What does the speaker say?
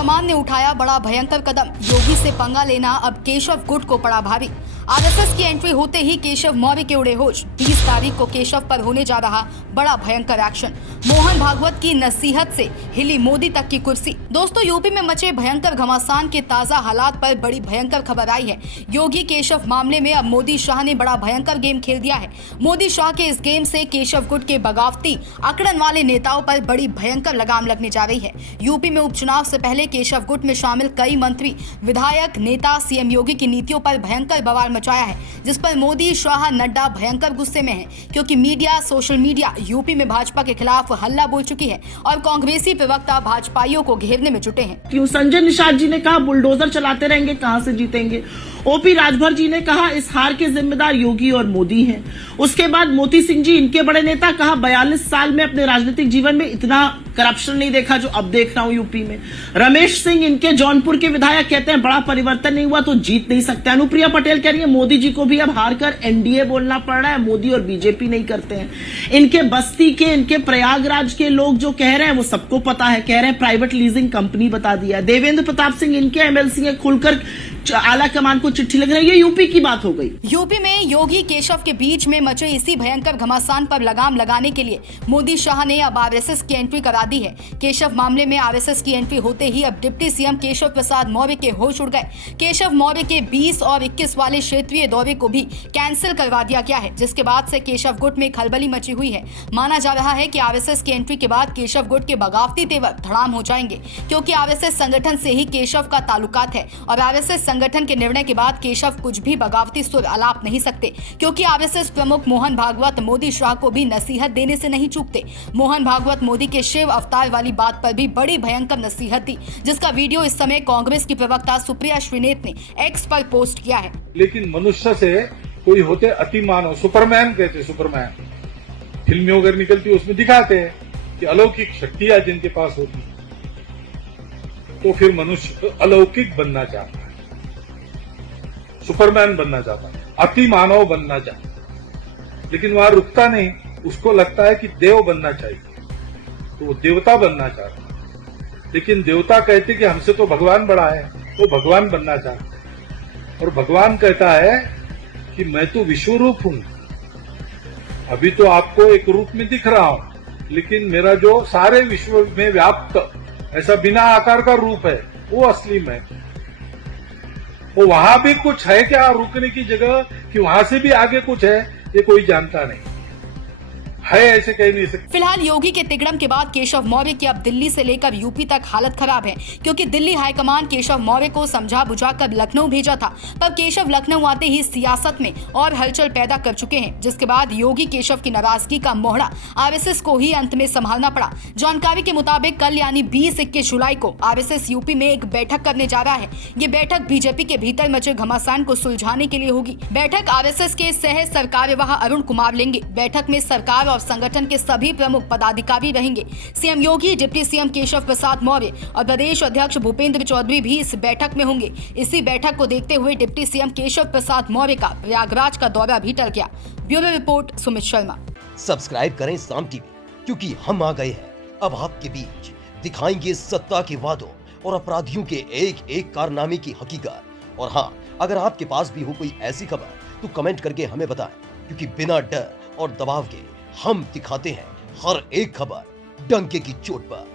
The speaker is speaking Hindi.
हाईकमान ने उठाया बड़ा भयंकर कदम, योगी से पंगा लेना अब केशव गुट को पड़ा भारी। आरएसएस की एंट्री होते ही केशव मौर्य के उड़े होश। 20 तारीख को केशव पर होने जा रहा बड़ा भयंकर एक्शन। मोहन भागवत की नसीहत से हिली मोदी तक की कुर्सी। दोस्तों, यूपी में मचे भयंकर घमासान के ताजा हालात पर बड़ी भयंकर खबर आई है। योगी केशव मामले में अब मोदी शाह ने बड़ा भयंकर गेम खेल दिया है। मोदी शाह के इस गेम से केशव गुट के बगावती अकड़न वाले नेताओं पर बड़ी भयंकर लगाम लगने जा रही है। यूपी में उपचुनाव से पहले केशव गुट में शामिल कई मंत्री, विधायक, नेता सीएम योगी की नीतियों पर भयंकर बवाल मचाया है, जिस पर मोदी, शाह, नड्डा भयंकर गुस्से में हैं, क्योंकि मीडिया, सोशल मीडिया यूपी में भाजपा के खिलाफ हल्ला बोल चुकी है और कांग्रेसी प्रवक्ता भाजपाइयों को घेरने में जुटे हैं। क्यों संजय निषाद जी ने कहा बुलडोजर चलाते रहेंगे, कहां से जीतेंगे। ओपी राजभर जी ने कहा इस हार के जिम्मेदार योगी और मोदी हैं। उसके बाद मोती सिंह जी, इनके बड़े नेता, कहा 42 साल में अपने राजनीतिक जीवन में इतना करप्शन नहीं देखा जो अब देख रहा हूं यूपी में। रमेश सिंह, इनके जौनपुर के विधायक, कहते हैं बड़ा परिवर्तन नहीं हुआ तो जीत नहीं सकते। अनुप्रिया पटेल कह रही है मोदी जी को भी अब हार कर एनडीए बोलना पड़ रहा है, मोदी और बीजेपी नहीं करते हैं। इनके बस्ती के, इनके प्रयागराज के लोग जो कह रहे हैं वो सबको पता है, कह रहे हैं प्राइवेट लीजिंग कंपनी बता दिया। देवेंद्र प्रताप सिंह, इनके एमएलसी खुलकर आला कमान को चिट्ठी लग रही है। यूपी की बात हो गई। यूपी में योगी केशव के बीच में मचे इसी भयंकर घमासान पर लगाम लगाने के लिए मोदी शाह ने अब आरएसएस की एंट्री करा दी है। केशव मामले में आरएसएस की एंट्री होते ही अब डिप्टी सीएम केशव प्रसाद मौर्य के होश उड़ गए। केशव मौर्य के 20 और 21 वाले क्षेत्रीय दौरे को भी कैंसिल करवा दिया गया है, जिसके बाद से केशव गुट में खलबली मची हुई है। माना जा रहा है कि आरएसएस की एंट्री के बाद केशव गुट के बगावती तेवर धड़ाम हो जाएंगे, क्योंकि आरएसएस संगठन से ही केशव का ताल्लुकात है और आरएसएस संगठन के निर्णय के बाद केशव कुछ भी बगावती सुर अलाप नहीं सकते, क्योंकि आरएसएस प्रमुख मोहन भागवत मोदी शाह को भी नसीहत देने से नहीं चूकते। मोहन भागवत मोदी के शिव अवतार वाली बात पर भी बड़ी भयंकर नसीहत दी, जिसका वीडियो इस समय कांग्रेस की प्रवक्ता सुप्रिया श्रीनेत ने एक्स पर पोस्ट किया है। लेकिन मनुष्य से कोई होते अति मानव, सुपरमैन कहते, सुपरमैन फिल्में वगैरह निकलती उसमें दिखाते हैं कि अलौकिक शक्तियां जिनके पास होती, तो फिर मनुष्य अलौकिक बनना चाहता है, सुपरमैन बनना चाहता है, अति मानव बनना चाहता है, लेकिन वहां रुकता नहीं। उसको लगता है कि देव बनना चाहिए, तो वो देवता बनना चाहता है। लेकिन देवता कहते कि हमसे तो भगवान बड़ा है, वो भगवान बनना चाहता है। और भगवान कहता है कि मैं तो विश्व रूप हूं, अभी तो आपको एक रूप में दिख रहा हूं, लेकिन मेरा जो सारे विश्व में व्याप्त ऐसा बिना आकार का रूप है वो असली मैं। वो वहां भी कुछ है क्या रुकने की जगह, कि वहां से भी आगे कुछ है, ये कोई जानता नहीं है, ऐसे कह नहीं सकते। फिलहाल योगी के तिगड़म के बाद केशव मौर्य की अब दिल्ली से लेकर यूपी तक हालत खराब है, क्योंकि दिल्ली हाईकमान केशव मौर्य को समझा बुझा कर लखनऊ भेजा था। पर केशव लखनऊ आते ही सियासत में और हलचल पैदा कर चुके हैं, जिसके बाद योगी केशव की नाराजगी का मोहरा आरएसएस को ही अंत में संभालना पड़ा। जानकारी के मुताबिक कल यानी 20-21 जुलाई को आरएसएस यूपी में एक बैठक करने जा रहा है। ये बैठक बीजेपी के भीतर मचे घमासान को सुलझाने के लिए होगी। बैठक आरएसएस के सह सरकार्यवाह अरुण कुमार लेंगे। बैठक में सरकार और संगठन के सभी प्रमुख पदाधिकारी रहेंगे। सीएम योगी, डिप्टी सीएम केशव प्रसाद मौर्य और प्रदेश अध्यक्ष भूपेंद्र चौधरी भी इस बैठक में होंगे। इसी बैठक को देखते हुए डिप्टी सीएम केशव प्रसाद मौर्य का प्रयागराज का दौरा भी टल गया। Bureau report, Sumit Sharma. Subscribe करें साम टीवी, क्योंकि हम आ गए हैं अब आपके बीच। दिखाएंगे सत्ता के वादों और अपराधियों के एक एक कारनामे की हकीकत। और हाँ, अगर आपके पास भी हो कोई ऐसी खबर तो कमेंट करके हमें बताएं, क्योंकि बिना डर और दबाव के हम दिखाते हैं हर एक खबर डंके की चोट पर।